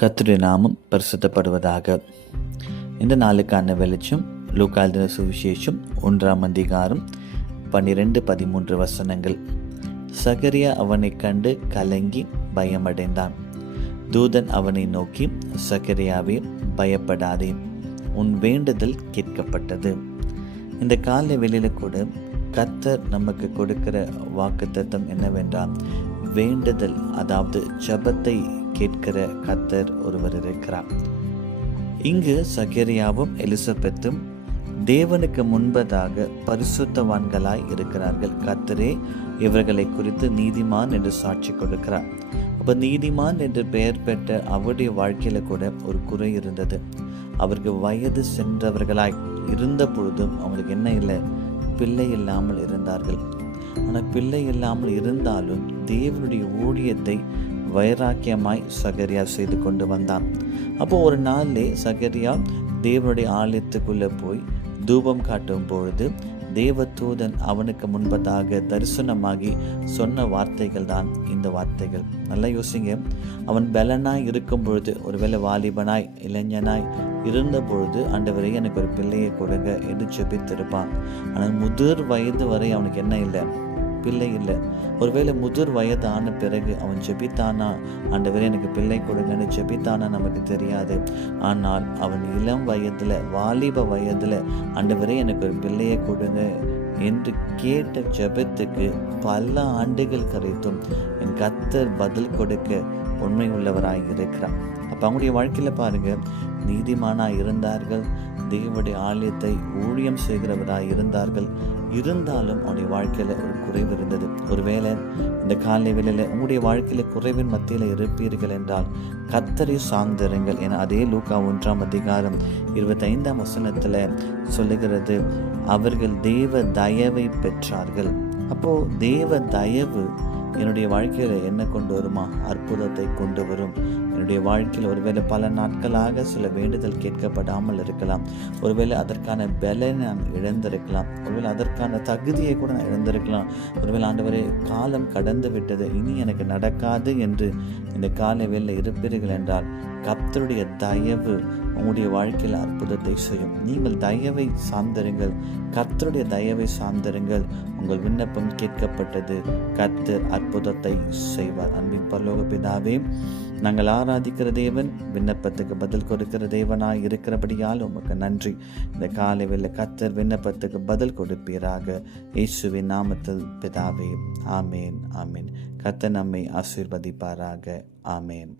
கர்த்தருடைய நாமம் பரிசுத்தப்படுவதாக. இந்த நாளுக்கான வெளிச்சம் லூக்கா எழுதின சுவிசேஷம் 1ஆம் அதிகாரம் 12-13 வசனங்கள். சகரியா அவனை கண்டு கலங்கி பயமடைந்தான். தூதன் அவனை நோக்கி, சகரியாவே, பயப்படாதே, உன் வேண்டுதல் கேட்கப்பட்டது. இந்த காலை வெளியில கூட கர்த்தர் நமக்கு கொடுக்கிற வாக்குத்தத்தம் என்னவென்றால், வேண்டுதல், அதாவது ஜெபத்தை கேட்கிற கர்த்தர் ஒருவர் இருக்கிறார். இங்கு சகரியாவும் எலிசபெத்தும் தேவனுக்கு முன்பதாக பரிசுத்தவான்களாய் இருக்கிறார்கள். கர்த்தரே இவர்களை குறித்து நீதிமான் என்று சாட்சி கொடுக்கிறார். அப்ப நீதிமான் என்று பெயர் பெற்ற அவருடைய வாழ்க்கையில கூட ஒரு குறை இருந்தது. அவருக்கு வயது சென்றவர்களாய் இருந்த பொழுதும் அவங்களுக்கு என்ன இல்லை, பிள்ளை இல்லாமல் இருந்தார்கள். ஆனால் பிள்ளை இல்லாமல் இருந்தாலும் தேவனுடைய ஊழியத்தை வைராக்கியமாய் சகரியா செய்து கொண்டு வந்தான். அப்போ ஒரு நாளிலே சகரியா தேவனுடைய ஆலயத்துக்குள்ளே போய் தூபம் காட்டும் பொழுது தேவதூதன் அவனுக்கு முன்பதாக தரிசனமாகி சொன்ன வார்த்தைகள் தான் இந்த வார்த்தைகள். நல்லா யோசிங்க. அவன் பலனாய் இருக்கும் பொழுது, ஒருவேளை வாலிபனாய் இளைஞனாய் இருந்த பொழுது, ஆண்டவரே எனக்கு ஒரு பிள்ளையை கொடுங்க என்று ஜெபித்திருப்பான். ஆனால் முதிர் வயது வரை அவனுக்கு என்ன இல்லை, பிள்ளை இல்லை. ஒருவேளை முதிர் வயது ஆன பிறகு அவன் ஜெபித்தானா, ஆண்டவரே எனக்கு பிள்ளை கொடுங்கன்னு ஜெபித்தானா நமக்கு தெரியாது. ஆனால் அவன் இளம் வயதில், வாலிப வயதில், ஆண்டவரே எனக்கு ஒரு பிள்ளையை கொடுங்க என்று கேட்ட ஜெபத்துக்கு பல ஆண்டுகள் கரைத்தும் என் கர்த்தர் பதில் கொடுக்க உண்மை உள்ளவராய் இருக்கிறார். அப்போ அவங்களுடைய வாழ்க்கையில் பாருங்க, நீதிமானாய் இருந்தார்கள், தேவனுடைய ஆலயத்தை ஊழியம் செய்கிறவராய் இருந்தார்கள். இருந்தாலும் அவனுடைய வாழ்க்கையில ஒரு குறைவு இருந்தது. ஒருவேளை இந்த காலை வேளையில உங்களுடைய வாழ்க்கையில குறைவின் மத்தியில் இருப்பீர்கள் என்றால் கர்த்தரை சார்ந்திருங்கள். என அதே லூக்கா 1ஆம் அதிகாரம் 25ஆம் வசனத்துல சொல்லுகிறது, அவர்கள் தேவ தயவை பெற்றார்கள். அப்போ தேவ தயவு என்னுடைய வாழ்க்கையில் என்ன கொண்டு வருமா? அற்புதத்தை கொண்டு வரும். என்னுடைய வாழ்க்கையில் ஒருவேளை பல நாட்களாக சில வேண்டுதல் கேட்கப்படாமல் இருக்கலாம். ஒருவேளை அதற்கான பலனை நான் இழந்திருக்கலாம். ஒருவேளை அதற்கான தகுதியை கூட நான் இழந்திருக்கலாம். ஒருவேளை ஆண்டவரே காலம் கடந்து விட்டது, இனி எனக்கு நடக்காது என்று இந்த கால வேளை இருப்பீர்கள் என்றால் கர்த்தருடைய தயவு உங்களுடைய வாழ்க்கையில் அற்புதத்தை செய்யும். நீங்கள் தயவை சார்ந்திருங்கள், கர்த்தருடைய தயவை சார்ந்திருங்கள். உங்கள் விண்ணப்பம் கேட்கப்பட்டது, கர்த்தர் அற்புதத்தை செய்வார். அன்பின் பரலோக பிதாவே, நாங்கள் ஆராதிக்கிற தேவன், விண்ணப்பத்துக்கு பதில் கொடுக்கிற தேவனாய் இருக்கிறபடியால் உமக்கு நன்றி. இந்த காலை வேளை கர்த்தர் விண்ணப்பத்துக்கு பதில் கொடுப்பீராக. இயேசுவின் நாமத்தில் பிதாவே, ஆமேன், ஆமேன். கர்த்தர் நம்மை ஆசீர்வதிப்பாராக. ஆமேன்.